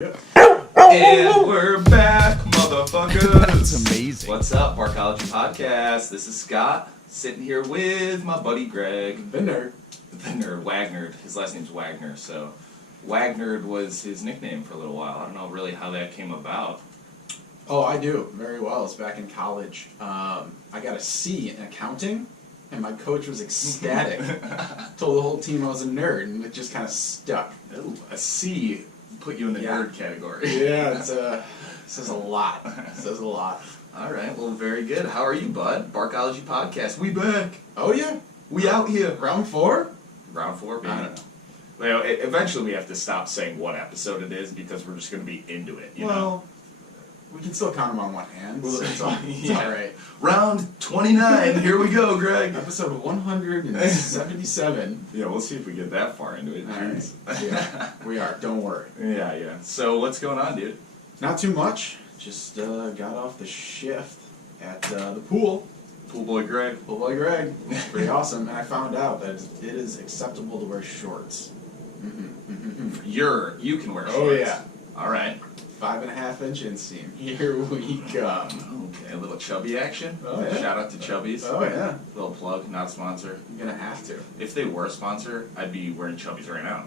Yep. And we're back, motherfuckers. That's amazing. What's up, Barkology Podcast? This is Scott, sitting here with my buddy Greg. The nerd. The nerd, Wagner. His last name's Wagner, so Wagner was his nickname for a little while. I don't know really how that came about. Oh, I do very well. It's back in college. I got a C in accounting, and my coach was ecstatic. Told the whole team I was a nerd, and it just kind of stuck. Ooh, a C put you in the nerd category. Yeah, it says a lot. It says a lot. All right, well, very good. How are you, bud? Barkology Podcast. We back. Oh yeah, We out here. round 4. Round 4, baby. I don't know. Well, eventually we have to stop saying what episode it is because we're just going to be into it, you know? We can still count them on one hand. So it's Yeah. all right. Round 29, here we go, Greg. Episode 177. Yeah, we'll see if we get that far into it. All right. Jeez. Yeah, we are. Don't worry. Yeah. So what's going on, dude? Not too much. Just got off the shift at the pool. Pool boy Greg. Pool boy Greg. It's pretty awesome. And I found out that it is acceptable to wear shorts. You can wear shorts. Oh yeah. All right. 5.5-inch inseam. Here we come. Okay, a little chubby action. Oh, yeah. Shout out to Chubbies. Oh yeah. Little plug, not a sponsor. You're gonna have to. If they were a sponsor, I'd be wearing Chubbies right now.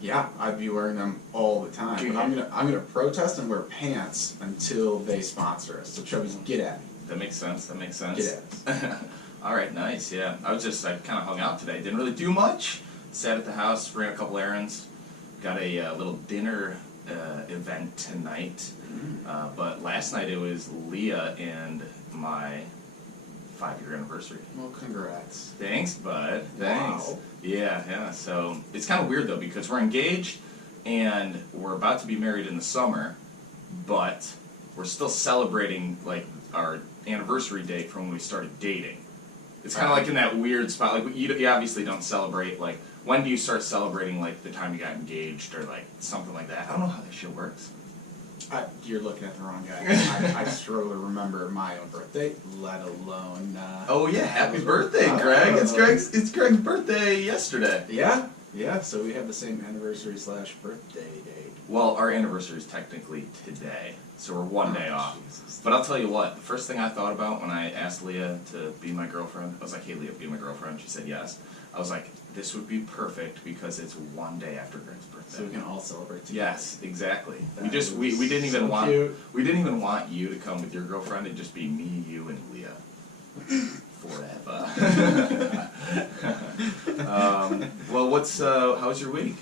Yeah, I'd be wearing them all the time. But I'm gonna protest and wear pants until they sponsor us. So Chubbies, get at me. That makes sense. Get at us. All right, nice. Yeah, I kind of hung out today. Didn't really do much. Sat at the house, ran a couple errands. Got a little dinner event tonight. But last night it was Leah and my 5-year anniversary. Well, congrats. Thanks, bud. Thanks. Wow. Yeah. So it's kind of weird though because we're engaged and we're about to be married in the summer, but we're still celebrating like our anniversary date from when we started dating. It's kind of like in that weird spot. Like you obviously don't celebrate. Like when do you start celebrating? Like the time you got engaged or like something like that. I don't know how that shit works. You're looking at the wrong guy. I struggle to remember my own birthday, let alone. Oh yeah, happy birthday, Greg! It's Greg's birthday yesterday. Yeah. So we have the same anniversary / birthday date. Well, our anniversary is technically today, so we're one day off. Jesus. But I'll tell you what, the first thing I thought about when I asked Leah to be my girlfriend, I was like, hey Leah, be my girlfriend. She said yes. I was like, this would be perfect because it's one day after Greg's birthday. So we can all celebrate together. Yes, exactly. That We didn't even so want cute. we didn't even want you to come with your girlfriend. It'd just be me, you, and Leah. Forever. Well, how's your week?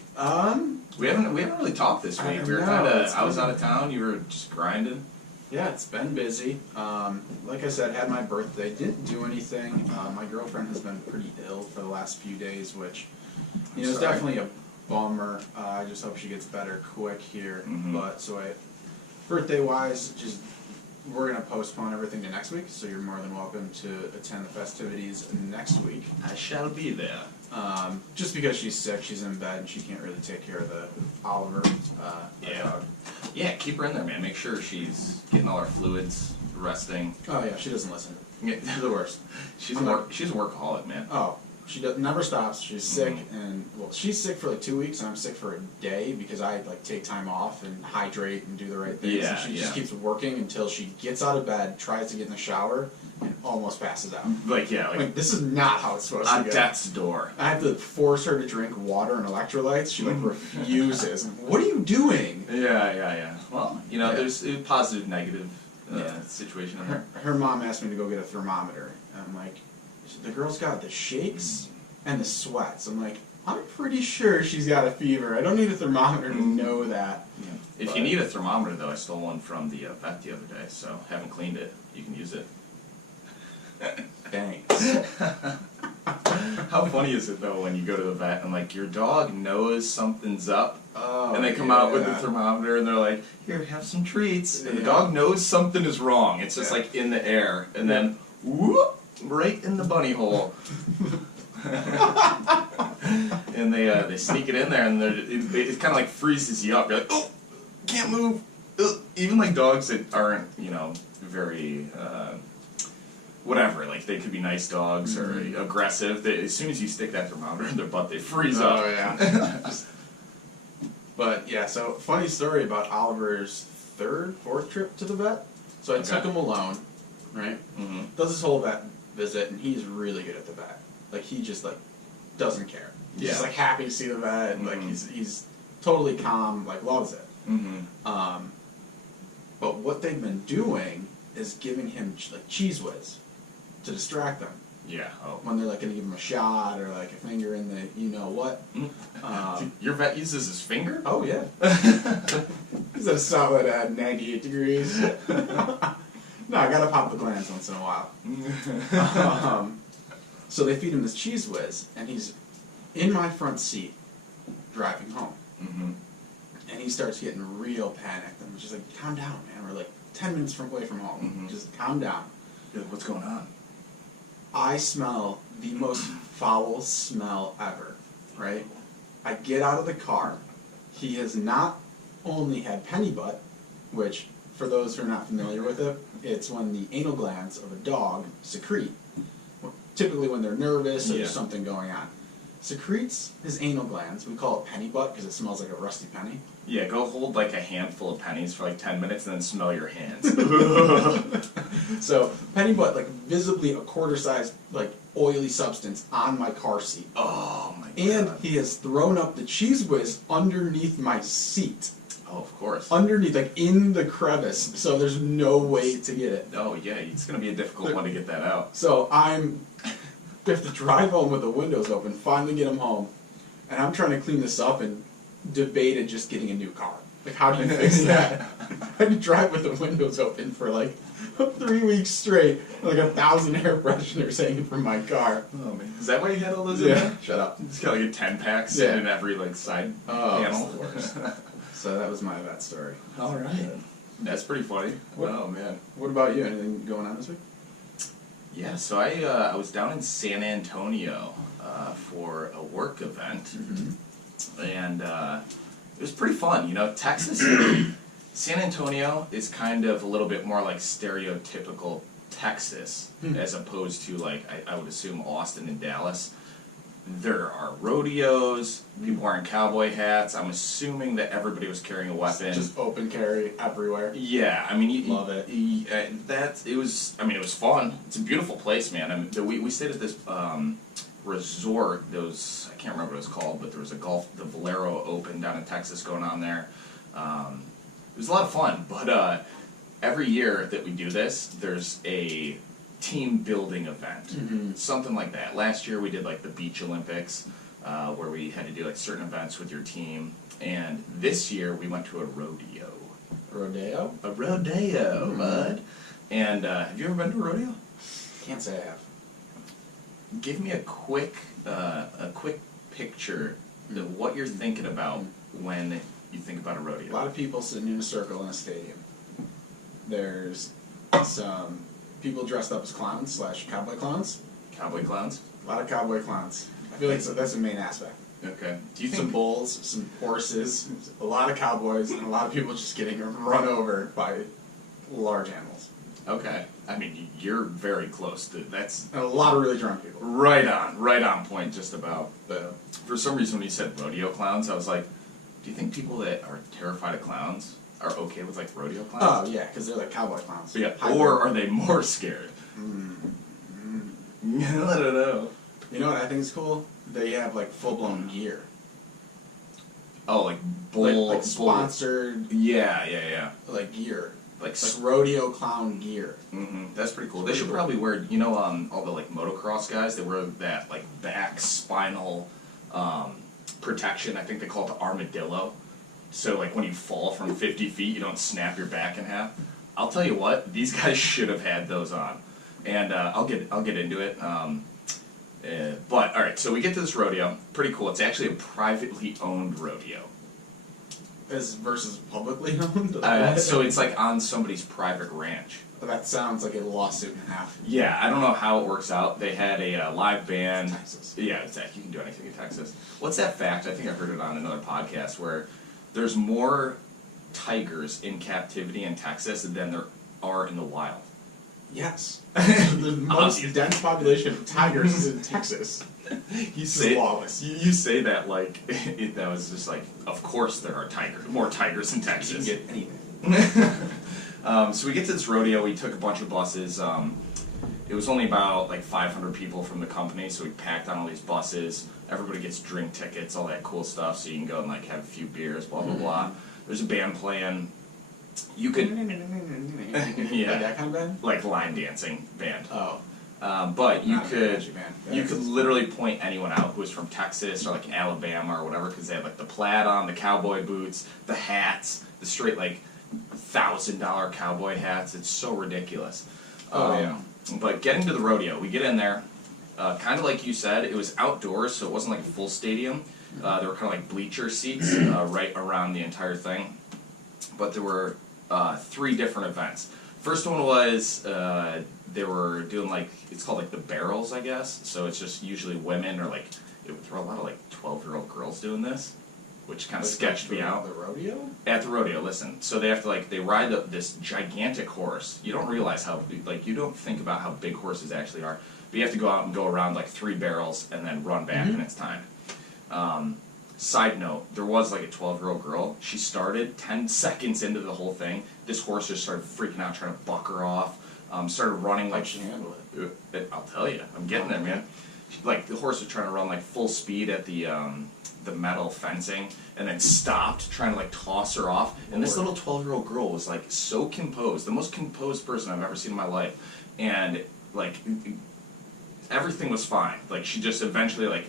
We haven't really talked this week. We were I was out of town. You were just grinding. Yeah, it's been busy. Like I said, had my birthday. Didn't do anything. My girlfriend has been pretty ill for the last few days, which is Sorry. definitely a bummer. I just hope she gets better quick here. Mhm. But birthday wise, we're gonna postpone everything to next week. So you're more than welcome to attend the festivities next week. I shall be there. Just because she's sick, she's in bed and she can't really take care of the Oliver. Yeah. Dog. Yeah, keep her in there, man. Make sure she's getting all her fluids, resting. Oh yeah, she doesn't listen. Yeah, The worst. she's a workaholic, man. Oh, she never stops. She's sick, and she's sick for like 2 weeks, and I'm sick for a day because I take time off and hydrate and do the right things. Yeah, and she just keeps working until she gets out of bed, tries to get in the shower, and almost passes out. Like This is not how it's supposed to on go. death's door. I have to force her to drink water and electrolytes. She refuses. What are you doing? Yeah. Well, Yeah. there's a positive, negative Yeah. situation in there. Her mom asked me to go get a thermometer, and I'm like, the girl's got the shakes and the sweats. I'm like, I'm pretty sure she's got a fever. I don't need a thermometer to know that. Yeah. If you need a thermometer, though, I stole one from the vet the other day, so haven't cleaned it. You can use it. Thanks. How funny is it though when you go to the vet and your dog knows something's up, Oh, and they come out with the yeah. thermometer and they're like, "Here, have some treats," and the Yeah. dog knows something is wrong. It's just Yeah. in the air, and then whoop, right in the bunny hole. And they sneak it in there, and it kind of freezes you up. You're like, oh, can't move. Ugh. Even dogs that aren't very whatever, they could be nice dogs or aggressive. As soon as you stick that thermometer in their butt, they freeze up. Oh yeah. But yeah, so funny story about Oliver's fourth trip to the vet. So I took him alone, right? Mm-hmm. Does his whole vet visit, and he's really good at the vet. Like he just like doesn't care. He's just like happy to see the vet. And, like he's totally calm. Like loves it. Mm-hmm. But what they've been doing is giving him like Cheese Whiz to distract them. Yeah. Oh. When they're like going to give him a shot or like a finger in the you know what. Your vet uses his finger? Oh yeah. He's at a solid 98 degrees. No, I gotta pop the glands once in a while. So they feed him this Cheese Whiz, and he's in my front seat driving home. Mm-hmm. And he starts getting real panicked. I'm just like, calm down, man. We're like 10 minutes away from home. Mm-hmm. Just calm down. What's going on? I smell the most foul smell ever, right? I get out of the car. He has not only had penny butt, which, for those who are not familiar with it, it's when the anal glands of a dog secrete, typically when they're nervous or there's something going on. Secretes his anal glands. We call it penny butt because it smells like a rusty penny. Yeah, go hold like a handful of pennies for like 10 minutes and then smell your hands. So, penny butt, like visibly a quarter-sized, like oily substance on my car seat. Oh my god. And he has thrown up the Cheese Whiz underneath my seat. Oh, of course. Underneath, like in the crevice, so there's no way to get it. Oh yeah, it's gonna be a difficult one to get that out. So we have to drive home with the windows open, finally get him home, and I'm trying to clean this up and debated just getting a new car. Like, how do you fix that? I had to drive with the windows open for like 3 weeks straight, like 1,000 air fresheners hanging from my car. Oh man, is that why you had all those? Yeah. Shut up. It's got like a 10 packs in every like side panel. It's the worst. So that was my vet story. All right, that's pretty funny. Oh man, what about you? Anything going on this week? Yeah, so I was down in San Antonio for a work event, and it was pretty fun. You know, Texas, San Antonio is kind of a little bit more like stereotypical Texas, as opposed to like I would assume Austin and Dallas. There are rodeos, people wearing cowboy hats. I'm assuming that everybody was carrying a weapon. Just open carry everywhere. Yeah, I mean, Love it. It was fun. It's a beautiful place, man. I mean, we stayed at this resort. I can't remember what it was called, but there was the Valero Open down in Texas going on there. It was a lot of fun, but every year that we do this, there's a team building event, something like that. Last year we did like the Beach Olympics, where we had to do like certain events with your team, and this year we went to a rodeo. Rodeo? A rodeo, bud. And have you ever been to a rodeo? Can't say I have. Give me a quick picture of what you're thinking about when you think about a rodeo. A lot of people sitting in a circle in a stadium. There's some people dressed up as clowns / cowboy clowns. Cowboy clowns? A lot of cowboy clowns. I feel like that's the main aspect. Okay. Do you think some bulls, some horses, a lot of cowboys, and a lot of people just getting run over by large animals. Okay. I mean, you're very close to that's. And a lot of really drunk people. Right on point, just about. For some reason, when you said rodeo clowns, I was like, do you think people that are terrified of clowns are okay with like rodeo clowns? Oh yeah, because they're like cowboy clowns. Yeah. Or are they more scared? I don't know. You know what I think is cool? They have like full blown gear. Oh, like like sponsored. Yeah. Like gear. Like rodeo clown gear. That's pretty cool. They should probably wear, you know, all the like motocross guys, they wear that like back spinal protection. I think they call it the armadillo. So like when you fall from 50 feet, you don't snap your back in half. I'll tell you what, these guys should have had those on, and I'll get into it. But all right, so we get to this rodeo. Pretty cool. It's actually a privately owned rodeo. Versus publicly owned? So it's like on somebody's private ranch. That sounds like a lawsuit and a half. Yeah, I don't know how it works out. They had a live band. Texas. Yeah, exactly. You can do anything in Texas. What's that fact? I think I heard it on another podcast where there's more tigers in captivity in Texas than there are in the wild. Yes. The most Obvious. dense population of tigers is in Texas. You This say is lawless. you say that like that was just like, of course there are more tigers in You can Texas. get anything. So we get to this rodeo. We took a bunch of buses. It was only about like 500 people from the company, so we packed on all these buses. Everybody gets drink tickets, all that cool stuff, so you can go and like have a few beers, blah blah blah. There's a band playing. You could, Yeah. Like that kind of band? like line dancing band. Oh. But you Not a could country band. you could literally point anyone out who was from Texas or like Alabama or whatever, because they had like the plaid on, the cowboy boots, the hats, the straight like $1,000 cowboy hats. It's so ridiculous. Yeah. But getting to the rodeo, we get in there, kind of like you said, it was outdoors, so it wasn't like a full stadium. There were kind of like bleacher seats right around the entire thing. But there were 3 different events. First one was they were doing like, it's called like the barrels, I guess. So it's just usually women or like, there were a lot of like 12-year-old girls doing this, which kind of sketched me out. The rodeo? At the rodeo, listen. So they have to like, they ride this gigantic horse. You don't realize how, like, you don't think about how big horses actually are. But you have to go out and go around like 3 barrels and then run back and it's time. Side note, there was like a 12-year-old girl. She started 10 seconds into the whole thing. This horse just started freaking out, trying to buck her off. Started running like. How'd she handle it? I'll tell you, I'm getting there, man. Like the horse was trying to run like full speed at the metal fencing, and then stopped, trying to like toss her off. And this little 12-year-old girl was like so composed, the most composed person I've ever seen in my life, and like everything was fine. Like she just eventually like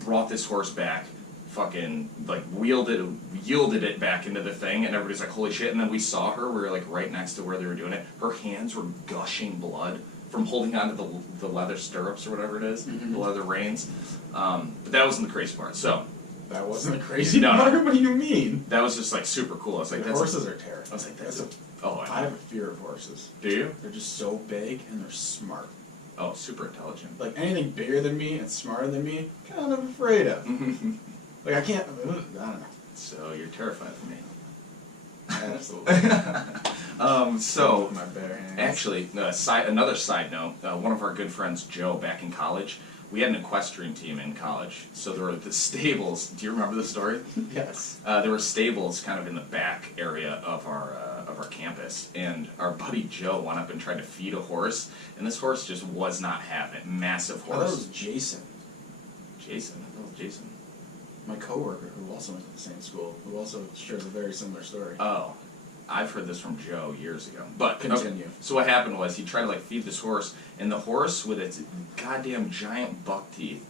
brought this horse back, fucking like yielded it back into the thing, and everybody's like, holy shit. And then we saw her, we were like right next to where they were doing it. Her hands were gushing blood from holding onto the leather stirrups or whatever it is, the leather reins. But that wasn't the crazy part. So That wasn't a crazy No, no. part? What do you mean? that was just like super cool. I was like, The that's horses are terrifying. I was like, That's that's oh, I have a fear of horses. do you? They're just so big and they're smart. Oh, super intelligent. Like anything bigger than me and smarter than me, kind of afraid of. Like I can't. I don't know. So you're terrified of me. Absolutely. So With my bare hands. actually, another side note, one of our good friends, Joe, back in college, we had an equestrian team in college. So there were the stables. Do you remember the story? Yes. There were stables kind of in the back area of our campus, and our buddy Joe went up and tried to feed a horse, and this horse just was not having it. Massive I thought it horse. was Jason, Jason. I thought it was Jason. my coworker, who also went to the same school, who also shares a very similar story. Oh, I've heard this from Joe years ago. But Continue. okay, so what happened was he tried to like feed this horse, and the horse with its goddamn giant buck teeth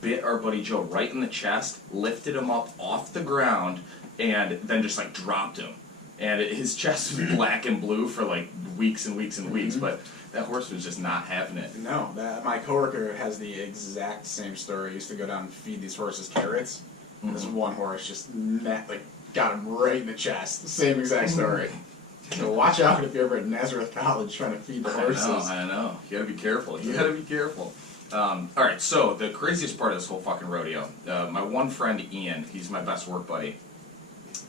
bit our buddy Joe right in the chest, lifted him up off the ground, and then just like dropped him. And his chest was black and blue for like weeks and weeks and weeks, but that horse was just not having it. No, my coworker has the exact same story. He used to go down and feed these horses carrots, and this one horse just got him right in the chest. The same exact story. So watch out if you're ever at Nazareth College trying to feed the horses. I know. You gotta be careful. You gotta be careful. Alright, so the craziest part of this whole fucking rodeo, my one friend Ian, he's my best work buddy,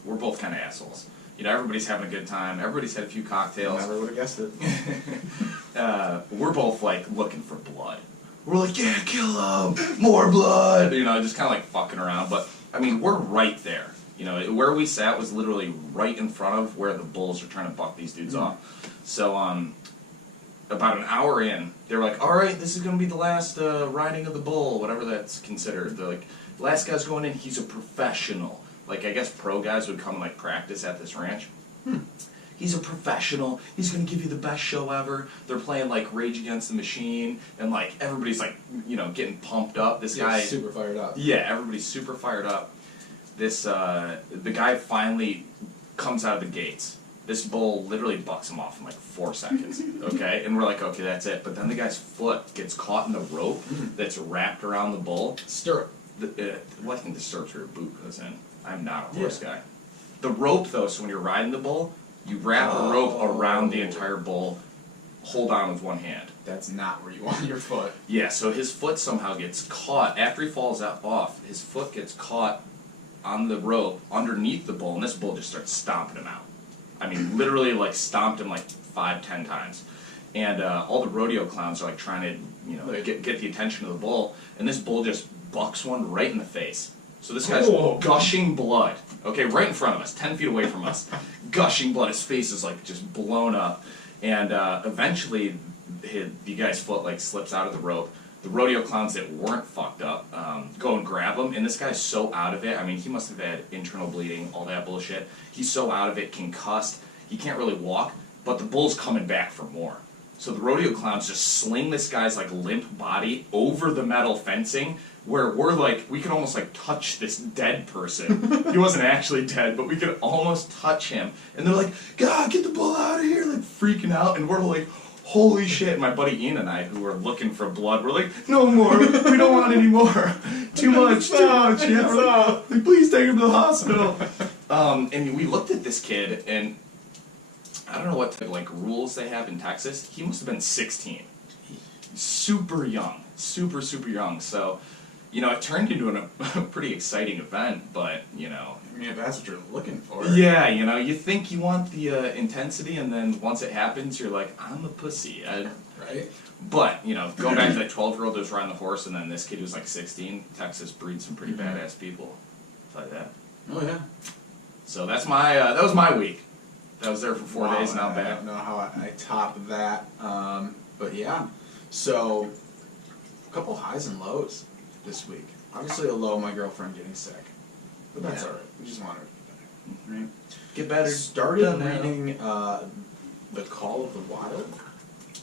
we're both kind of assholes. You know, everybody's having a good time, everybody's had a few cocktails. Never would have guessed it. We're both like looking for blood. We're like, yeah, kill him, more blood. You know, just kind of like fucking around. But I mean, we're right there. You know, where we sat was literally right in front of where the bulls are trying to buck these dudes off. So, about an hour in, they were like, all right, this is going to be the last riding of the bull, whatever that's considered. They're like, the last guy's going in, he's a professional. Like, I guess pro guys would come and like practice at this ranch. He's a professional. He's going to give you the best show ever. They're playing like Rage Against the Machine, and like everybody's like, you know, getting pumped up. This guy, super fired up. yeah, everybody's super fired up. This the guy finally comes out of the gates. This bull literally bucks him off in like 4 seconds. Okay, and we're like, okay, that's it. But then the guy's foot gets caught in the rope that's wrapped around the bull. Stirrup. Well, I think the stirrups where your boot goes in. I'm not a horse guy. The rope, though, so when you're riding the bull, you wrap a rope around the entire bull, hold on with one hand. That's not where you want your foot. Yeah, so his foot somehow gets caught. After he falls off, his foot gets caught on the rope underneath the bull, and this bull just starts stomping him out. I mean, literally, like, stomped him like 5-10 times. and all the rodeo clowns are like trying to, you know, get the attention of the bull, and this bull just bucks one right in the face. So this guy's gushing blood, okay, right in front of us, 10 feet away from us, gushing blood. His face is like just blown up, and eventually the guy's foot like slips out of the rope. The rodeo clowns that weren't fucked up go and grab him, and this guy's so out of it. I mean, he must have had internal bleeding, all that bullshit. He's so out of it, concussed, he can't really walk, but the bull's coming back for more. So the rodeo clowns just sling this guy's like limp body over the metal fencing, where we're like, we could almost like touch this dead person. He wasn't actually dead, but we could almost touch him. And they're like, God, get the bull out of here, like freaking out, and we're like, holy shit. And my buddy Ian and I, who were looking for blood, we're like, no more, we don't want any more. Too much. Yeah, we're like, please take him to the hospital. And we looked at this kid, and I don't know what type of like rules they have in Texas. He must have been 16. Super young. Super young. So, you know, it turned into a pretty exciting event, but, you know. I mean, if that's what you're looking for. Yeah, you know, you think you want the intensity, and then once it happens, you're like, I'm a pussy. Right? But, you know, going back to that 12-year-old that was riding the horse, and then this kid who's like 16, Texas breeds some pretty badass people. I'll tell you that. Oh, yeah. So that's my, that was my week. That was there for 4 days, now back. I don't know how I top that. But yeah. So, a couple highs and lows this week. Obviously a low, my girlfriend getting sick. But that's alright. We just want her to get better. Right? Get better. Started reading The Call of the Wild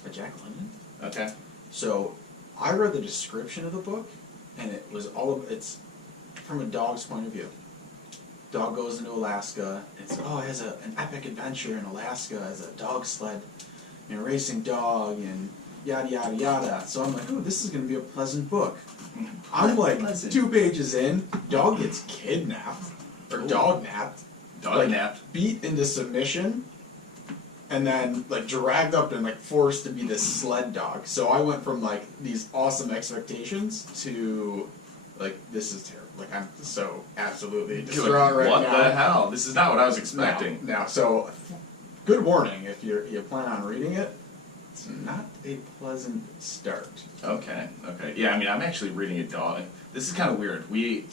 by Jack London. Okay. So, I read the description of the book, and it was it's from a dog's point of view. Dog goes into Alaska. It has an epic adventure in Alaska as a dog sled, and a racing dog, and yada yada yada. So I'm like, oh, this is going to be a pleasant book. I'm like 2 pages in, dog gets kidnapped or dog napped, beat into submission, and then like dragged up and like forced to be this sled dog. So I went from like these awesome expectations to like, this is terrible. Like, I'm so absolutely distraught right now. What the hell? This is not what I was expecting. No. So, good warning, if you plan on reading it, it's not a pleasant start. Okay. Yeah, I mean, I'm actually reading a dog. This is kind of weird.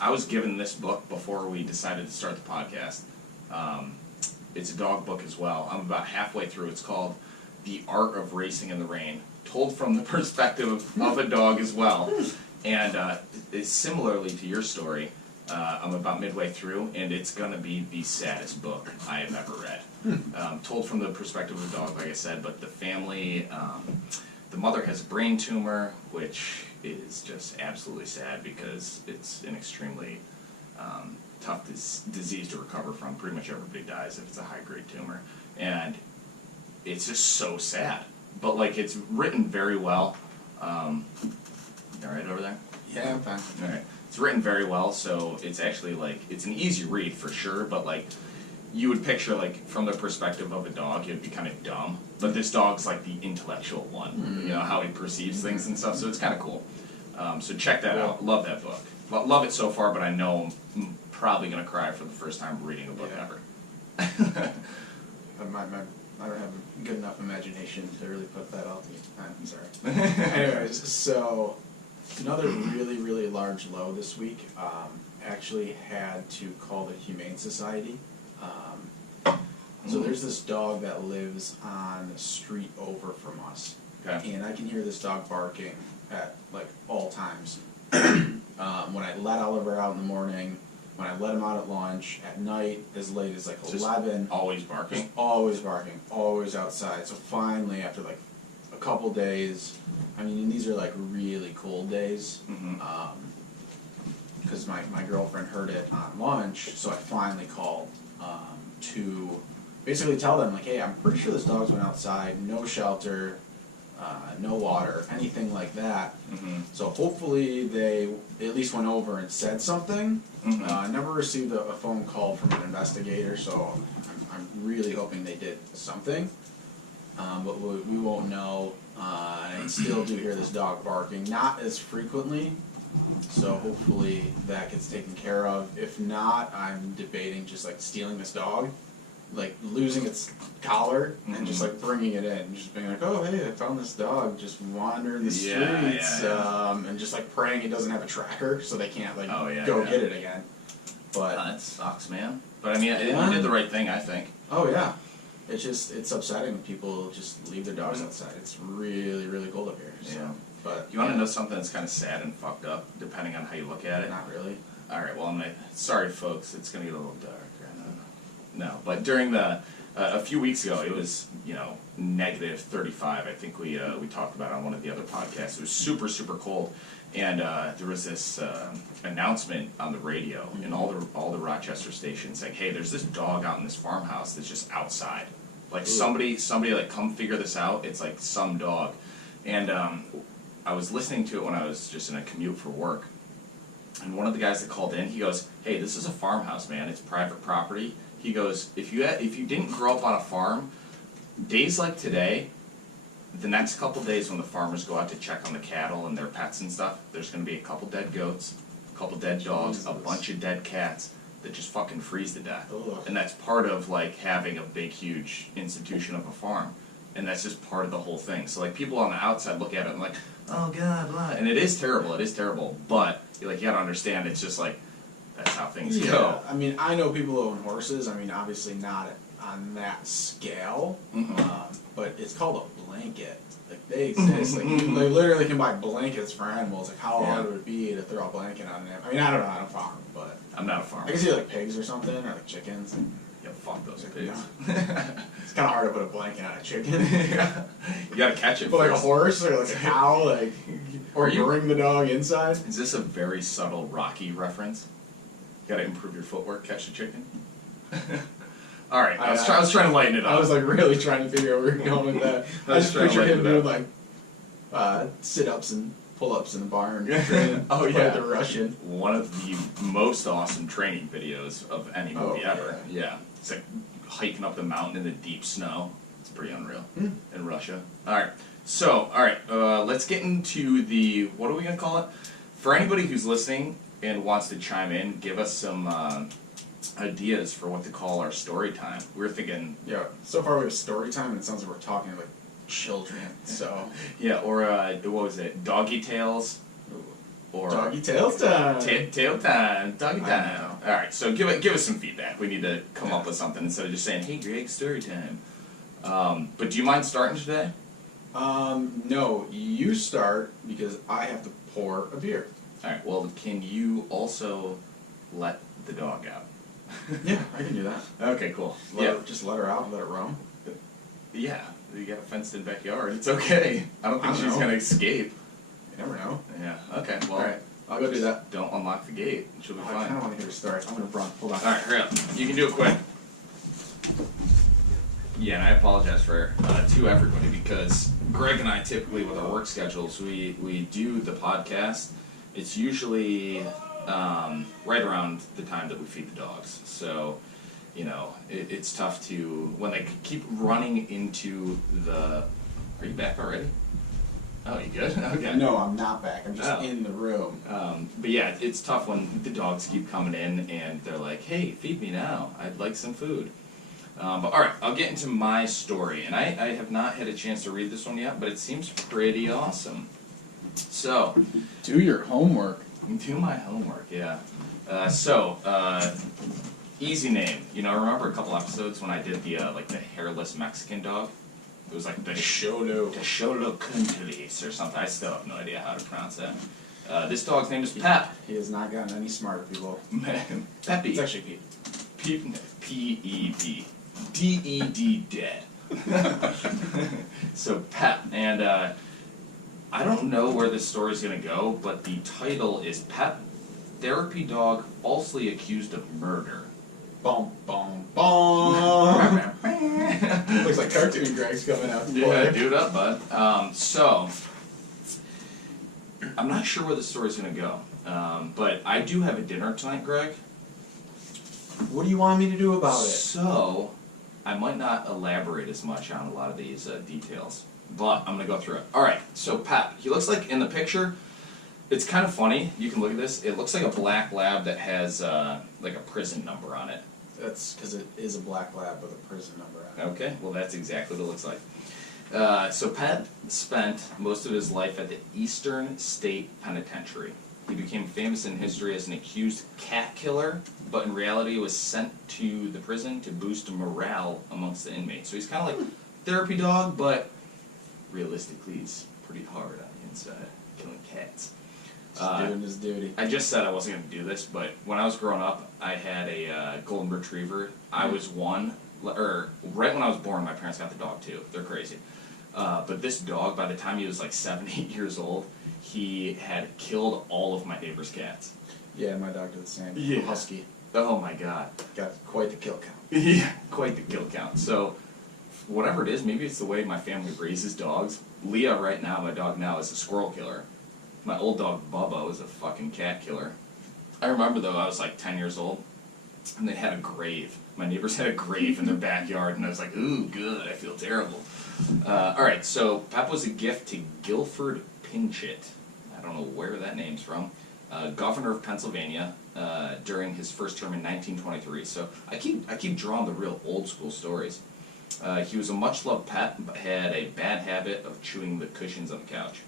I was given this book before we decided to start the podcast. It's a dog book as well. I'm about halfway through. It's called The Art of Racing in the Rain, told from the perspective of a dog as well. And it's similarly to your story. I'm about midway through, and it's going to be the saddest book I have ever read. Told from the perspective of a dog, like I said, but the family, the mother has a brain tumor, which is just absolutely sad because it's an extremely tough disease to recover from. Pretty much everybody dies if it's a high-grade tumor. And it's just so sad. But, like, it's written very well. All right over there? Yeah, I'm fine. All right. It's written very well, so it's actually like, it's an easy read for sure, but like, you would picture like, from the perspective of a dog, it'd be kind of dumb, but this dog's like the intellectual one, you know, how he perceives things and stuff, so it's kind of cool. So check that out. Love that book. Love it so far, but I know I'm probably going to cry for the first time reading a book ever. I don't have a good enough imagination to really put that all together. I'm sorry. Anyways, so another really large low this week. Actually had to call the Humane Society. So there's this dog that lives on the street over from us. Okay. And I can hear this dog barking at like all times. When I let Oliver out in the morning, when I let him out at lunch, at night, as late as like 11. Always barking? Just always barking, always outside. So finally, after like a couple days, I mean, and these are like really cold days, because my girlfriend heard it on lunch, so I finally called to basically tell them, like, hey, I'm pretty sure this dog's went outside, no shelter, no water, anything like that. So hopefully they at least went over and said something. I never received a phone call from an investigator, so I'm really hoping they did something. But we won't know. I still do hear this dog barking, not as frequently, so hopefully that gets taken care of. If not, I'm debating just like stealing this dog like losing its collar and just like bringing it in, just being like, oh hey, I found this dog just wandering the streets, and just like praying it doesn't have a tracker so they can't like go get it again. But that sucks, man. But I mean, it did the right thing, I think. Oh yeah, it's upsetting when people just leave their dogs outside. It's really really cold up here. So. Yeah. But you want to know something that's kind of sad and fucked up, depending on how you look at it? Not really. All right. Well, sorry, folks. It's gonna get a little dark. No, but during the a few weeks ago, it was negative 35. I think we talked about it on one of the other podcasts. It was super cold, and there was this announcement on the radio in all the Rochester stations saying, "Hey, there's this dog out in this farmhouse that's just outside. Like somebody like come figure this out. It's like some dog." And I was listening to it when I was just in a commute for work, and one of the guys that called in, he goes, "Hey, this is a farmhouse, man. It's private property." He goes, if you didn't grow up on a farm, days like today, the next couple days when the farmers go out to check on the cattle and their pets and stuff, there's going to be a couple dead goats, a couple dead dogs, a bunch of dead cats that just fucking freeze to death. Ugh. And that's part of like having a big, huge institution of a farm. And that's just part of the whole thing. So like people on the outside look at it and like, oh god, blah. And it is terrible. But like you gotta understand, it's just like that's how things go. I mean, I know people who own horses. I mean, obviously not on that scale, but it's called a blanket. Like they exist. Like they literally can buy blankets for animals. Like how hard would it be to throw a blanket on them? I mean, I don't know. I don't farm, but I'm not a farmer. I can see like pigs or something, or like chickens. Yeah, fuck those pigs. It's kind of hard to put a blanket on a chicken. You gotta catch it. But like a horse or like a cow, like or bring the dog inside. Is this a very subtle Rocky reference? You gotta improve your footwork, catch the chicken. All right, I was trying to lighten it up. I was like really trying to figure out where you're going with that. I just picture him doing like sit-ups and pull-ups in the barn. Like the Russian. One of the most awesome training videos of any movie ever. Yeah, it's like hiking up the mountain in the deep snow. It's pretty unreal in Russia. All right, let's get into the what are we gonna call it? For anybody who's listening and wants to chime in, give us some ideas for what to call our story time. We're thinking... Yeah, so far we have story time, and it sounds like we're talking like children, so... Yeah, or, what was it, Doggy Tales? Or Doggy Tales time! Tail time, Doggy time. Alright, so give us some feedback. We need to come up with something instead of just saying, hey Greg, story time. But do you mind starting today? No, you start, because I have to pour a beer. Alright, well, can you also let the dog out? Yeah, I can do that. Okay, cool. Just let her out and let it roam. Yeah, you got a fenced-in backyard. It's okay. I don't think she's gonna escape. You never know. Yeah. Okay. Well, alright, I'll go do that. Don't unlock the gate. She'll be fine. I kind of want to hear a story. I'm gonna run. Hold on. All right, hurry up. You can do it quick. Yeah, and I apologize to everybody because Greg and I typically with our work schedules we do the podcast. It's usually right around the time that we feed the dogs. So, it's tough to, when they keep running into the... Are you back already? Oh, you good? Okay. No, I'm not back. I'm just in the room. But yeah, it's tough when the dogs keep coming in and they're like, hey, feed me now. I'd like some food. But alright, I'll get into my story. And I have not had a chance to read this one yet, but it seems pretty awesome. So... Do your homework. Do my homework, yeah. Easy name. Remember a couple episodes when I did the hairless Mexican dog? It was like the Xolo Kuntelis or something. I still have no idea how to pronounce that. This dog's name is Pep. He has not gotten any smarter, people. Peppy. It's actually Pete. P-E-P. D-E-D, dead. So Pep. And I don't know where this story's going to go, but the title is Pep, Therapy Dog Falsely Accused of Murder. Boom, boom, boom. Looks like cartoon Greg's coming out. Yeah, do it up, bud. So, I'm not sure where the story's going to go, but I do have a dinner tonight, Greg. What do you want me to do about it? So, I might not elaborate as much on a lot of these details, but I'm going to go through it. Alright, so Pep, he looks like, in the picture, it's kind of funny. You can look at this. It looks like a black lab that has like a prison number on it. That's because it is a black lab with a prison number on it. Okay, well that's exactly what it looks like. So Pat spent most of his life at the Eastern State Penitentiary. He became famous in history as an accused cat killer, but in reality was sent to the prison to boost morale amongst the inmates. So he's kind of like therapy dog, but realistically he's pretty hard on the inside, killing cats. Just doing his duty. I just said I wasn't going to do this, but when I was growing up, I had a golden retriever. I was right when I was born, my parents got the dog too. They're crazy. But this dog, by the time he was like 7, 8 years old, he had killed all of my neighbor's cats. Yeah, my dog did the same. Yeah. Husky. Oh my god. Got quite the kill count. Yeah, quite the kill count. So, whatever it is, maybe it's the way my family raises dogs. Leah, right now, my dog now, is a squirrel killer. My old dog, Bubba, was a fucking cat killer. I remember, though, I was like 10 years old, and they had a grave. My neighbors had a grave in their backyard, and I was like, ooh, good, I feel terrible. Alright, so Pep was a gift to Guilford Pinchot. I don't know where that name's from. Governor of Pennsylvania during his first term in 1923. So I keep drawing the real old school stories. He was a much loved pet, but had a bad habit of chewing the cushions on the couch.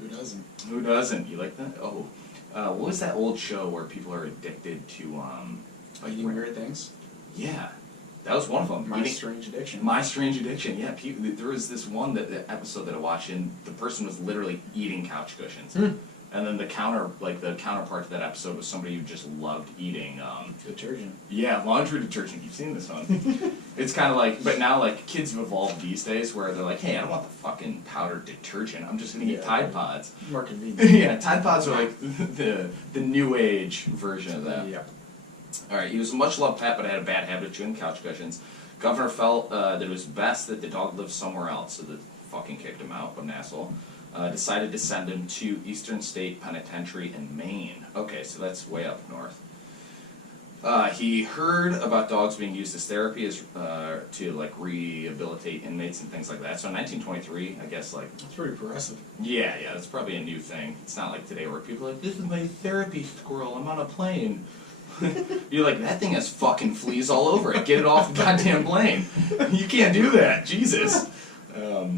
Who doesn't? Who doesn't? You like that? Oh, what was that old show where people are addicted to Eating weird things? Yeah, that was one of them. My Strange Addiction. My Strange Addiction. Yeah, there was this one episode that I watched, and the person was literally eating couch cushions. And then the counterpart to that episode was somebody who just loved eating Detergent. Yeah, laundry detergent. You've seen this one. It's kind of like, but now like kids have evolved these days where they're like, hey, I don't want the fucking powdered detergent. I'm just gonna eat Tide Pods. More convenient. Yeah, Tide Pods are like the new age version of that. Yep. All right, he was a much loved pet, but had a bad habit of chewing couch cushions. Governor felt that it was best that the dog lived somewhere else, so they fucking kicked him out. What an asshole. Decided to send him to Eastern State Penitentiary in Maine. Okay, so that's way up north. He heard about dogs being used as therapy to like rehabilitate inmates and things like that. So in 1923, I guess like That's pretty progressive. yeah, that's probably a new thing. It's not like today where people are like, this is my therapy squirrel. I'm on a plane. You're like, that thing has fucking fleas all over it. Get it off the goddamn plane. You can't do that. Jesus.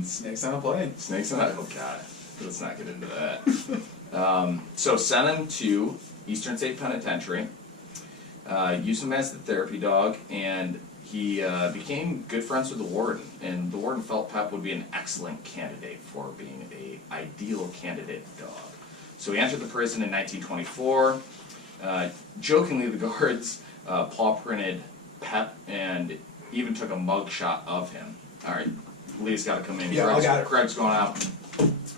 Snakes on a plane. Snakes on oh god, let's not get into that. So sent him to Eastern State Penitentiary, used him as the therapy dog, and he became good friends with the warden. And the warden felt Pep would be an excellent candidate for being an ideal candidate dog. So he entered the prison in 1924. Jokingly, the guards paw printed Pep and even took a mug shot of him. All right. Lee's got to come in. Yeah, Greg's going out.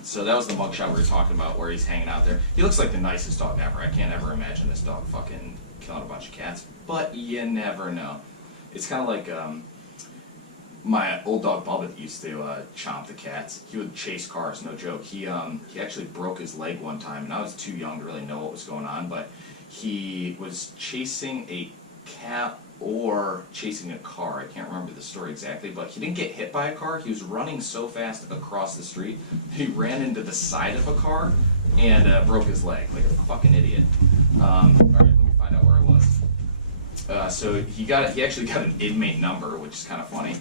So that was the mugshot we were talking about where he's hanging out there. He looks like the nicest dog ever. I can't ever imagine this dog fucking killing a bunch of cats. But you never know. It's kind of like my old dog Bubba that used to chomp the cats. He would chase cars, no joke. He actually broke his leg one time, and I was too young to really know what was going on, but he was chasing a cat or chasing a car. I can't remember the story exactly, but he didn't get hit by a car. He was running so fast across the street, he ran into the side of a car and broke his leg like a fucking idiot. All right, let me find out where I was. So he actually got an inmate number, which is kind of funny.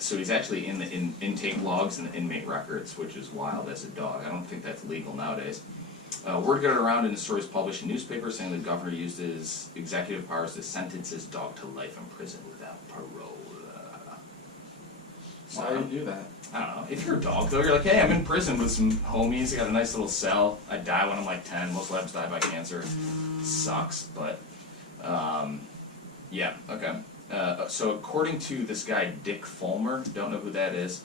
So he's actually in the intake logs and the inmate records, which is wild as a dog. I don't think that's legal nowadays. Word got around in the stories published in newspapers saying the governor used his executive powers to sentence his dog to life in prison without parole. Why do you do that? I don't know. If you're a dog, though, you're like, hey, I'm in prison with some homies. I got a nice little cell. I die when I'm like 10. Most labs die by cancer. Sucks, but yeah, okay. So according to this guy, Dick Fulmer, don't know who that is,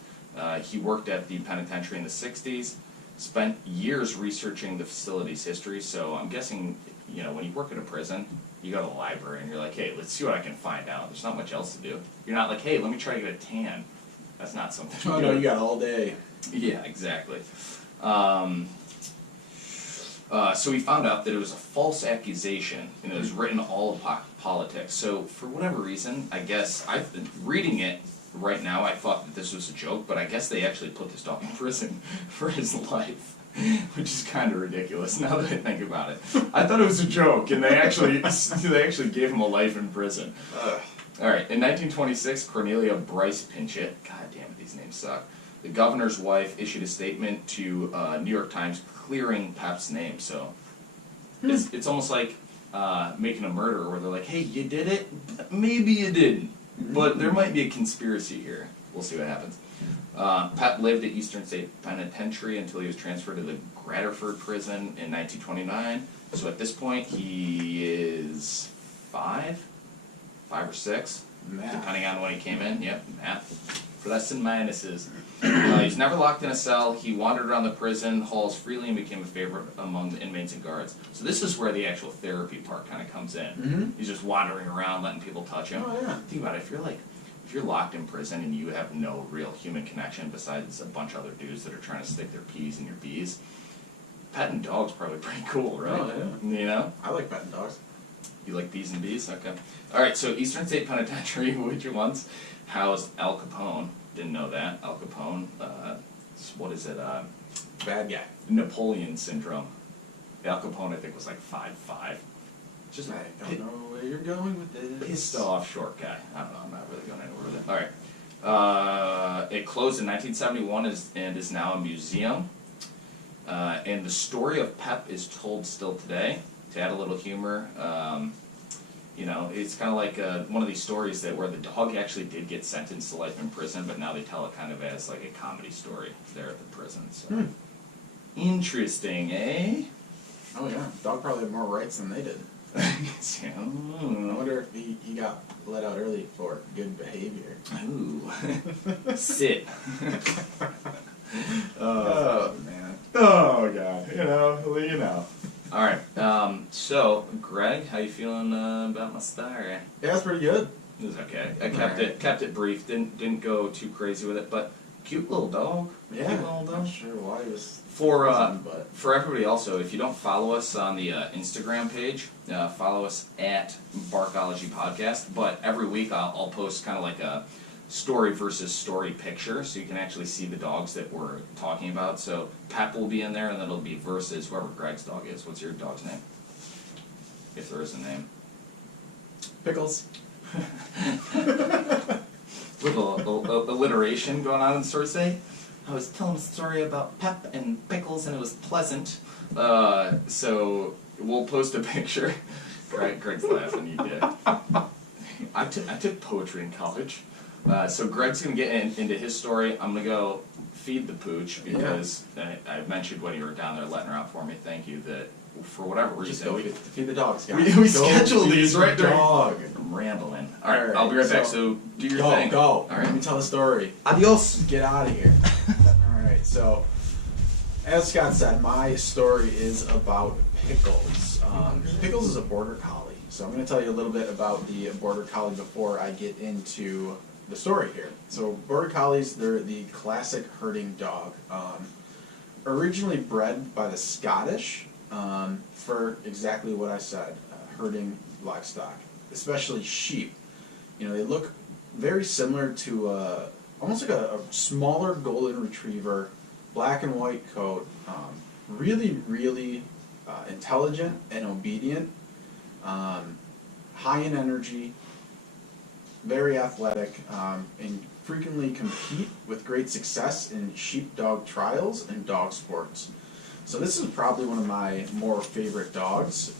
he worked at the penitentiary in the 60s. Spent years researching the facility's history, so I'm guessing, when you work at a prison, you go to the library and you're like, hey, let's see what I can find out. There's not much else to do. You're not like, hey, let me try to get a tan. That's not something Oh, no, you got all day. Yeah, exactly. So he found out that it was a false accusation, and it was written all of politics. So for whatever reason, I guess, I've been reading it right now, I thought that this was a joke, but I guess they actually put this dog in prison for his life. which is kind of ridiculous now that I think about it. I thought it was a joke, and they actually gave him a life in prison. All right, in 1926, Cornelia Bryce Pinchot, God damn it, these names suck, the governor's wife issued a statement to New York Times clearing Pep's name. So it's almost like making a murder where they're like, hey, you did it? Maybe you didn't, but there might be a conspiracy here. We'll see what happens. Pep lived at Eastern State Penitentiary until he was transferred to the Graterford prison in 1929. So at this point, he is 5 or 6, depending on when he came in. Yep, math. Plus and minuses. He's never locked in a cell. He wandered around the prison halls freely and became a favorite among the inmates and guards. So this is where the actual therapy part kind of comes in. He's just wandering around, letting people touch him. Oh, yeah. Think about it. If you're locked in prison and you have no real human connection besides a bunch of other dudes that are trying to stick their P's in your B's, petting dogs probably pretty cool, right? Oh, yeah. You know? I like petting dogs. You like B's and B's? Okay. Alright, so Eastern State Penitentiary, which once housed Al Capone. Didn't know that. Al Capone, what is it? Bad guy. Napoleon syndrome. Al Capone, I think, was like 5'5". Just I don't know where you're going with this. pissed off short guy. I don't know, I'm not really going anywhere with it. Alright. It closed in 1971 and is now a museum. And the story of Pep is told still today. To add a little humor, you know, it's kind of like one of these stories that where the dog actually did get sentenced to life in prison, but now they tell it kind of as like a comedy story there at the prison. So interesting, eh? Oh yeah, dog probably had more rights than they did. I wonder if he got let out early for good behavior. Ooh, sit. Oh man. Oh god, you know. All right. So, Greg, how you feeling about my story? Yeah, that's pretty good. It was okay. I kept it brief. Didn't go too crazy with it, but cute little dog. Yeah. Cute little dog. I'm sure why he was For everybody also, if you don't follow us on the Instagram page, follow us at Barkology Podcast. But every week I'll post kind of like a story versus story picture, so you can actually see the dogs that we're talking about. So Pep will be in there, and then it'll be versus whoever Greg's dog is. What's your dog's name? If there is a name. Pickles. Little alliteration going on in the story. Say, I was telling a story about Pep and Pickles, and it was pleasant. So we'll post a picture. Greg's laughing. You did. I took poetry in college. So Greg's going to get into his story. I'm going to go feed the pooch because I mentioned when you were down there letting her out for me. Thank you. That for whatever reason. Just go feed the dogs, guys. We scheduled these right during. Dog. I'm rambling. All right, I'll be right back. So do your thing. Go. All right. Let me tell the story. Adios. Get out of here. All right. So, as Scott said, my story is about Pickles. Pickles is a border collie. So I'm going to tell you a little bit about the border collie before I get into the story here. So border collies, they're the classic herding dog. Originally bred by the Scottish for exactly what I said, herding livestock, especially sheep. You know, they look very similar to almost like a smaller golden retriever, black and white coat, really, really intelligent and obedient, high in energy, very athletic, and frequently compete with great success in sheepdog trials and dog sports. So this is probably one of my more favorite dogs.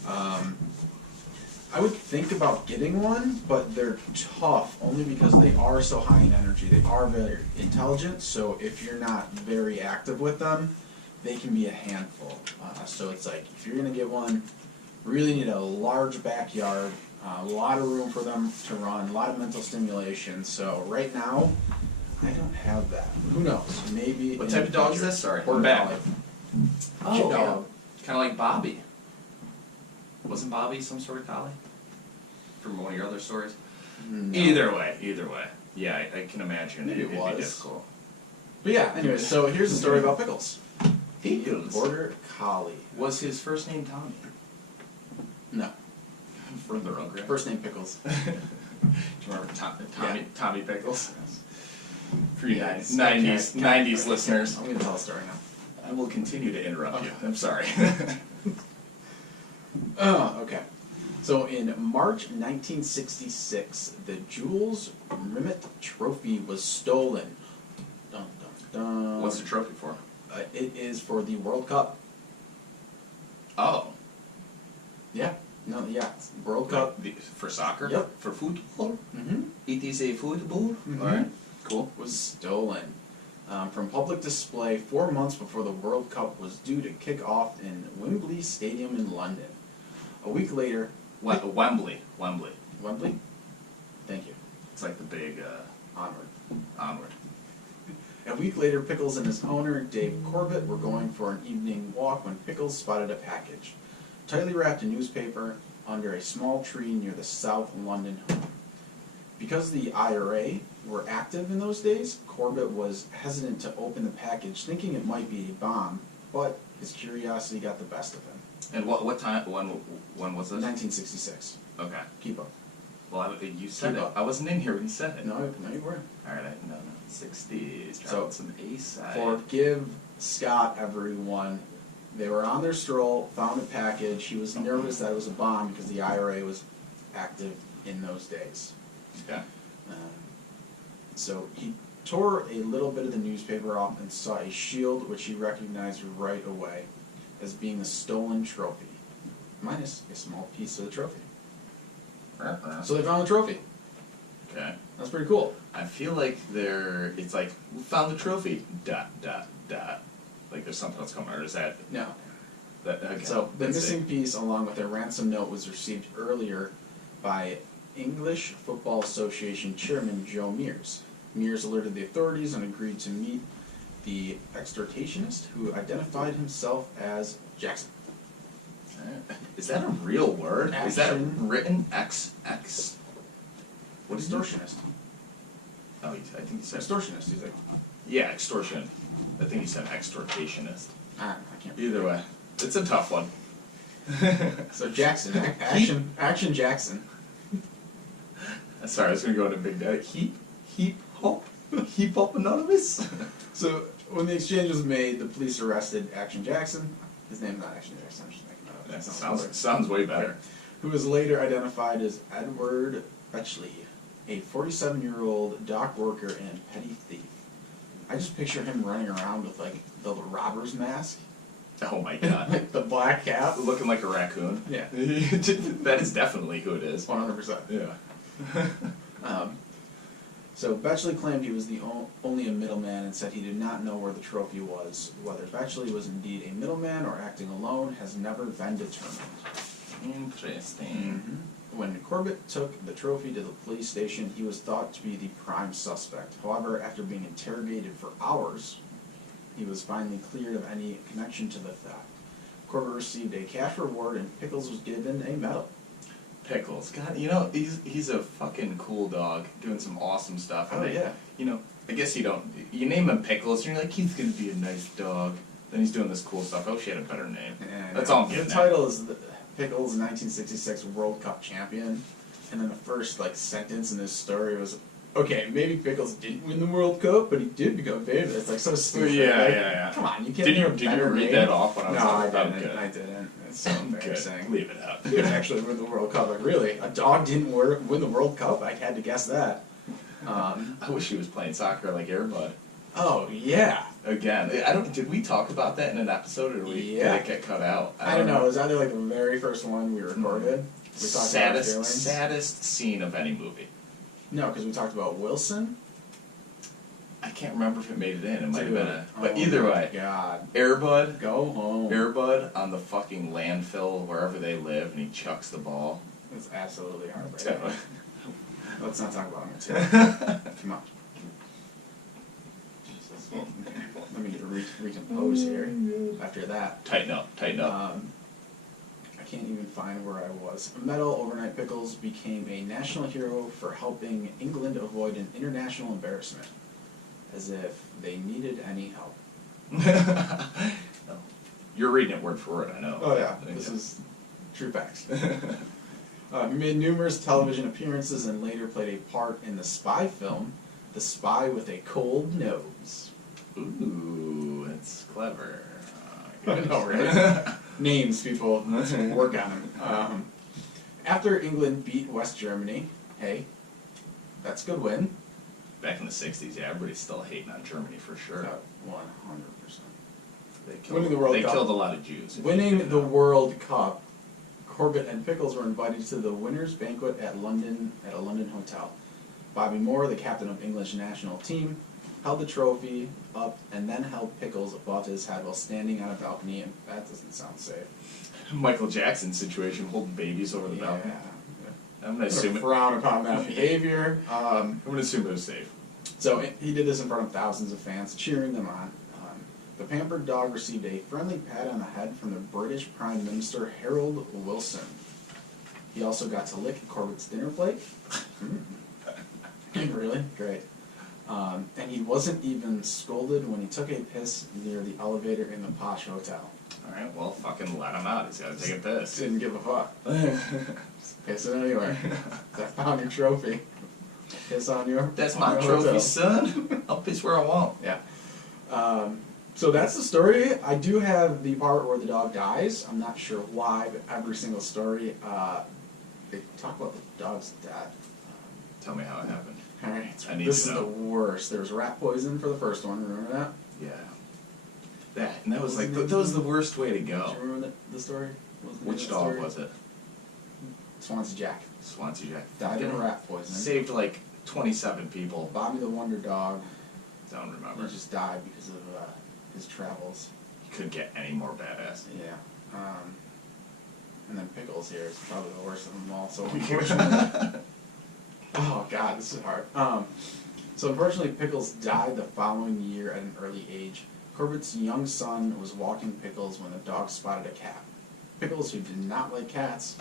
I would think about getting one, but they're tough only because they are so high in energy. They are very intelligent, so if you're not very active with them, they can be a handful. So it's like, if you're going to get one, really need a large backyard, a lot of room for them to run, a lot of mental stimulation. So right now, I don't have that. Who knows? Maybe. What type of dog is this? Sorry, Border I'm back. collie. Oh, Dog. kind of like Bobby. Wasn't Bobby some sort of collie? From one of your other stories? No. Either way. Yeah, I can imagine Maybe it it'd was. be difficult. But yeah, anyway, so here's the story about Pickles. Pickles. Border collie. Was his first name Tommy? No. From the Rugrats? First name Pickles. Do you remember Tommy Pickles? For you Yes. 90s listeners. I'm going to tell a story now. I will continue to interrupt you. I'm sorry. Okay. So in March 1966, the Jules Rimet Trophy was stolen. Dun, dun, dun. What's the trophy for? It is for the World Cup. Oh. Yeah. No, yeah. World Cup. For soccer? Yep. For football? Mm-hmm. It is a football? Mhm. Alright, cool. Was stolen from public display 4 months before the World Cup was due to kick off in Wembley Stadium in London. A week later... Wembley. Wembley? Thank you. It's like the big, Onward. onward. A week later, Pickles and his owner, Dave Corbett, were going for an evening walk when Pickles spotted a package, tightly wrapped in newspaper, under a small tree near the South London home. Because the IRA were active in those days, Corbett was hesitant to open the package, thinking it might be a bomb, but his curiosity got the best of him. And what time, when was this? 1966. Okay. Keep up. Well, you said Keep it. up. I wasn't in here when you said it. No, you were. Alright, no. 60s. So, some A-side. Forgive Scott, everyone. They were on their stroll, found a package. He was nervous that it was a bomb because the IRA was active in those days. Okay. So he tore a little bit of the newspaper off and saw a shield which he recognized right away as being a stolen trophy, minus a small piece of the trophy. So they found the trophy. Okay. That's pretty cool. I feel like it's like, we found the trophy, ... Like there's something else coming, or is that... No. Okay. So the Let's missing see. piece, along with a ransom note, was received earlier by English Football Association Chairman Joe Mears. Mears alerted the authorities and agreed to meet the extortionist, who identified himself as Jackson. Is that a real word? Is that Action. written XX? What is Extortionist. Oh, I think you said... Extortionist, he's like, Yeah, extortion. I think you said extortationist. I can't. Either way. It's a tough one. So Jackson, Action Jackson. Sorry, I was going to go into Big Daddy. Heap Hop Anonymous? So when the exchange was made, the police arrested Action Jackson. His name's not Action Jackson, I'm just making that up. That sounds way better. Who was later identified as Edward Betchley, a 47-year-old dock worker and petty thief. I just picture him running around with like the robber's mask, Oh my god. like the black cap. Looking like a raccoon. Yeah, That is definitely who it is. 100%. Yeah. So Betchley claimed he was the only a middleman and said he did not know where the trophy was. Whether Betchley was indeed a middleman or acting alone has never been determined. Interesting. When Corbett took the trophy to the police station, he was thought to be the prime suspect. However, after being interrogated for hours, he was finally cleared of any connection to the theft. Corbett received a cash reward and Pickles was given a medal. Pickles. God, you know, he's a fucking cool dog doing some awesome stuff. Oh, yeah. You know, I guess you name him Pickles and you're like, he's gonna be a nice dog. Then he's doing this cool stuff. I wish he had a better name. That's all I'm getting The at. title is Pickles 1966 World Cup champion, and then the first sentence in this story was, okay, maybe Pickles didn't win the World Cup, but he did become famous. It's like so stupid. Yeah. Come on, you can't. Did you have a better read name. that off when I was No, on? I didn't. Good. I didn't. It's so embarrassing. Good. Leave it out. He didn't actually win the World Cup. Like really, a dog didn't win the World Cup. I had to guess that. I wish he was playing soccer like Airbud. Oh yeah. Again, did we talk about that in an episode, or did it get cut out? I don't know. It was either like the very first one we recorded. We talked about feelings. Saddest scene of any movie. No, because we talked about Wilson. I can't remember if it made it in. It might have Dude, been but either way, God, Airbud, go home. Airbud on the fucking landfill wherever they live, and he chucks the ball. It's absolutely heartbreaking. Totally. Let's not talk about him too. Come on. Jesus. Let me recompose here. After that, Tighten up. I can't even find where I was. A medal, Overnight Pickles became a national hero for helping England avoid an international embarrassment, as if they needed any help. You're reading it word for word, I know. Oh yeah, this is true facts. He made numerous television appearances and later played a part in the spy film, The Spy with a Cold Nose. Ooh, that's clever. I know, right? Names, people, let's work on them. After England beat West Germany, hey, that's a good win. Back in the 60s, yeah, everybody's still hating on Germany for sure. 100%. They Winning the World they Cup. killed a lot of Jews. Winning the World Cup, Corbett and Pickles were invited to the winners' banquet at a London hotel. Bobby Moore, the captain of English national team, held the trophy up and then held Pickles above his head while standing on a balcony, and that doesn't sound safe. Michael Jackson situation, holding babies over the balcony. I'm gonna assume frown upon that behavior. I'm gonna assume it was safe. So he did this in front of thousands of fans, cheering them on. The pampered dog received a friendly pat on the head from the British Prime Minister Harold Wilson. He also got to lick Corbett's dinner plate. Really? Great. And he wasn't even scolded when he took a piss near the elevator in the posh hotel. Alright, well, fucking let him out. He's gotta take a piss. Didn't give a fuck. Piss it anyway. I found your trophy. Piss on your. That's on my your trophy, hotel. son. I'll piss where I want. Yeah. So that's the story. I do have the part where the dog dies. I'm not sure why, but every single story, they talk about the dog's death. Tell me how it happened. Alright, I need this to is know. the worst. There was rat poison for the first one, remember that? Yeah. That was like, Wasn't that was it- the worst way to Do go. you remember the story? What was the name Which of that dog story? was it? Swansea Jack. Swansea Jack. Died of Fucking rat poisoning. Saved like 27 people. Bobby the Wonder Dog, Don't he remember. just died because of his travels. He couldn't get any more badass. Yeah. And then Pickles here is probably the worst of them all, so unfortunately. Oh god, this is hard. So unfortunately, Pickles died the following year at an early age. Corbett's young son was walking Pickles when the dog spotted a cat. Pickles, who did not like cats,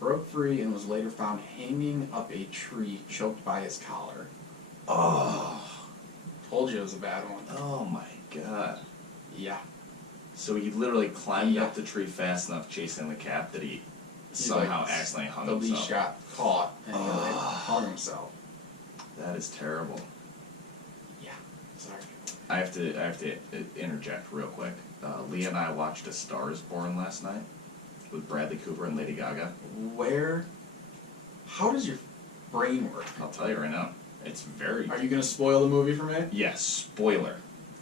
broke free and was later found hanging up a tree, choked by his collar. Oh. Told you it was a bad one. Oh my god. Yeah. So he literally climbed Yeah. up the tree fast enough chasing the cat that he He, somehow like, accidentally hung The himself. leash got caught and he hung himself. That is terrible. Yeah. Sorry. I have to interject real quick. Leah and I watched A Star Is Born last night with Bradley Cooper and Lady Gaga. How does your brain work? I'll tell you right now, it's very. Are you gonna spoil the movie for me? Yes, spoiler.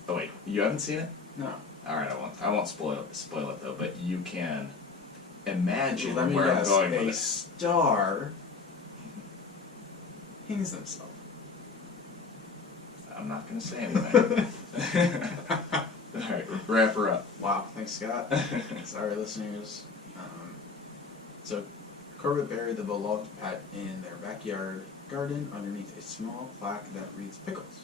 Oh wait, you haven't seen it? No. All right, I won't spoil it though. But you can imagine Let me where I'm guess. going A with star hangs themselves. it. I'm not gonna say anything. All right, wrap her up. Wow. Thanks, Scott. Sorry, listeners. So, Corbett buried the beloved pet in their backyard garden underneath a small plaque that reads Pickles,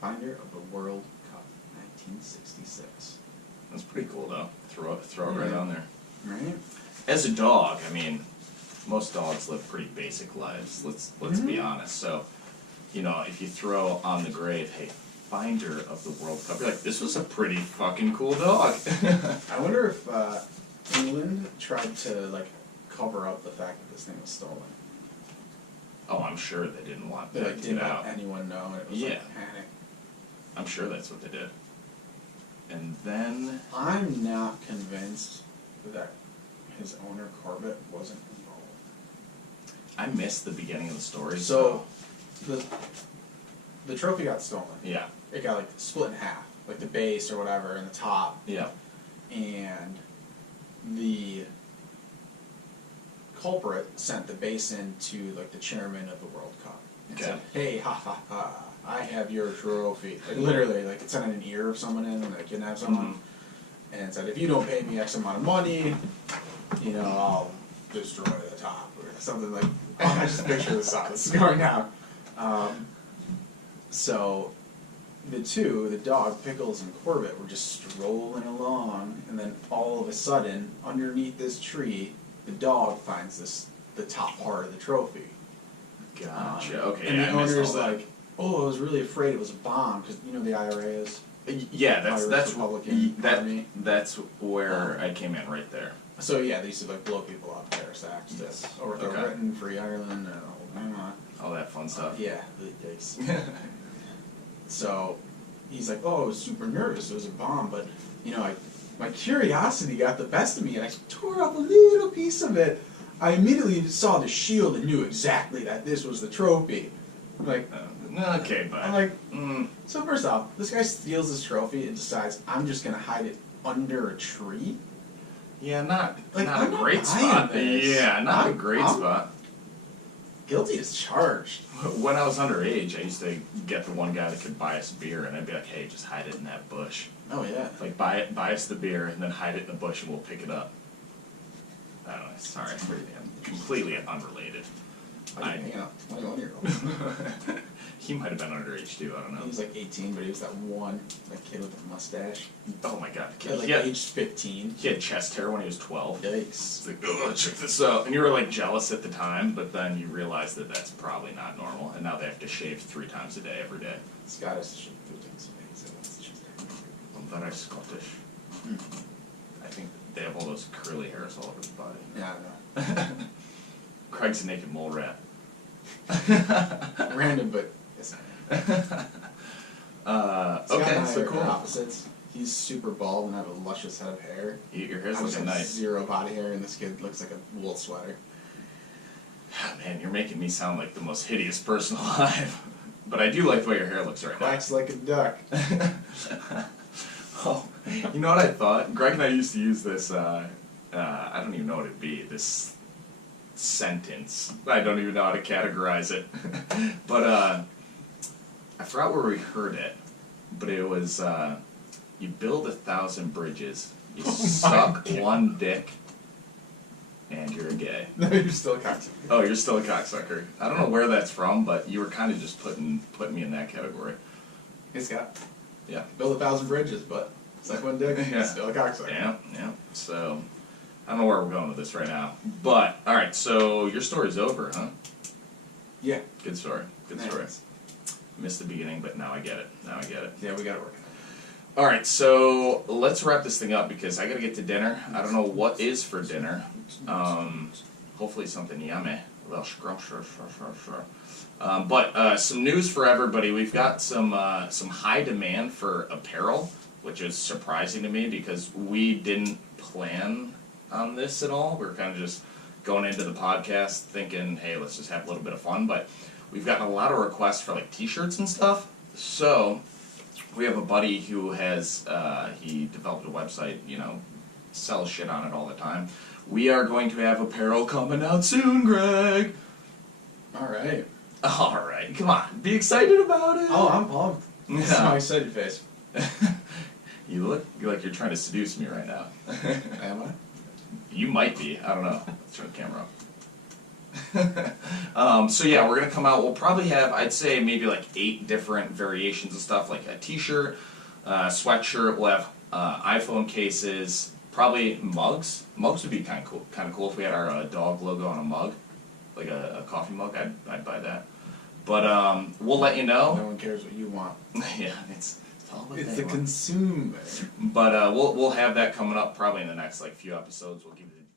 finder of the World Cup, 1966. That's pretty cool though. Throw it right Yeah. on there. Right? As a dog, I mean, most dogs live pretty basic lives. Let's be Mhm. honest. So, you know, if you throw on the grave, hey, finder of the World Cup, you're like, this was a pretty fucking cool dog. I wonder if England tried to cover up the fact that this thing was stolen. Oh, I'm sure they didn't want They that to didn't get let out. anyone know, and it was Yeah. panic. I'm sure that's what they did. And then, I'm not convinced that his owner Corbett wasn't involved. I missed the beginning of the story. So, the trophy got stolen. Yeah, It got split in half, the base or whatever, and the top, yeah. and the culprit sent the base in to the chairman of the World Cup and said, "Hey, ha ha ha, I have your trophy." Literally, it sent in an ear of someone in when they kidnapped someone, and said, "If you don't pay me X amount of money, I'll destroy the top," or something like. I just picture this is going down. So, the dog, Pickles and Corbett, were just strolling along, and then all of a sudden, underneath this tree, the dog finds the top part of the trophy. Gotcha. Okay, And yeah, the I missed owner's all that. like, "Oh, I was really afraid it was a bomb," because the IRA is. Yeah, Irish that's Republican Army. that's where I came in right there. So yeah, they used to blow people up, terrorist acts, Yes. overthrow Okay. Britain, free Ireland, and the whole nine on. All that fun stuff. Yeah, yikes. So, he's like, oh, I was super nervous. It was a bomb, but you know, my curiosity got the best of me, and I tore up a little piece of it. I immediately saw the shield and knew exactly that this was the trophy. I'm like, Okay, but I'm like, so first off, this guy steals this trophy and decides I'm just gonna hide it under a tree. yeah, not Like, not I'm a not great buying spot. this. Yeah, not a I'm- great I'm- spot. Guilty as charged. When I was underage, I used to get the one guy that could buy us beer, and I'd be like, "Hey, just hide it in that bush. Oh yeah. Like, buy us the beer, and then hide it in the bush, and we'll pick it up." I don't know. Sorry, completely unrelated. I didn't hang out 21-year-old. He might have been underage too. I don't know. He was like 18, but he was that kid with the mustache. Oh my god, the Kid kid. like age 15. He had chest hair when he was 12. Yikes. It's like, oh, check this out. And you were like jealous at the time, but then you realized that that's probably not normal, and now they have to shave 3 times a day, every day. Scottish should do things like so that's just Well, that are Scottish. I think they have all those curly hairs all over the body. Yeah, I know. Craig's a naked mole rat. Random, but it's Okay, so cool. opposites. He's super bald and I have a luscious head of hair. Your hair's I just looking have nice. 0 body hair, and this kid looks like a wool sweater. Man, you're making me sound like the most hideous person alive. But I do like the way your hair looks right now. Quacks like a duck. Oh, you know what I thought? Greg and I used to use this, I don't even know what it'd be, this sentence. I don't even know how to categorize it. But I forgot where we heard it, but it was, you build 1,000 bridges, you suck one dick, and you're a gay. No, you're still a cocksucker. Oh, you're still a cocksucker. I don't know where that's from, but you were kind of just putting me in that category. Hey Scott, Yeah. build 1,000 bridges, but suck one dick, Yeah. still a cocksucker. Yeah, yeah. So, I don't know where we're going with this right now. But, alright, so your story's over, huh? Yeah. Good story. Good story. Nice. Missed the beginning, but now I get it. Now I get it. Yeah, we gotta work. Alright, so let's wrap this thing up because I gotta get to dinner. I don't know what is for dinner. Hopefully something yummy. Well, sure. But some news for everybody. We've got some high demand for apparel, which is surprising to me because we didn't plan on this at all. We were kind of just going into the podcast thinking, hey, let's just have a little bit of fun. But we've gotten a lot of requests for like t-shirts and stuff. So we have a buddy who has, he developed a website, sells shit on it all the time. We are going to have apparel coming out soon, Greg. Alright. Alright, come on, be excited about it. Oh, I'm pumped. This is Yeah. my excited face. You look like you're trying to seduce me right now. Am I? You might be, I don't know. Let's turn the camera off. So yeah, we're gonna come out, we'll probably have, I'd say maybe like 8 different variations of stuff, like a t-shirt, sweatshirt, we'll have iPhone cases, probably mugs. Mugs would be kind of cool if we had our dog logo on a mug, like a coffee mug. I'd buy that. But we'll let you No know. one cares what you want. Yeah, it's all what It's they the want. consumer. But we'll have that coming up probably in the next like few episodes. We'll give you the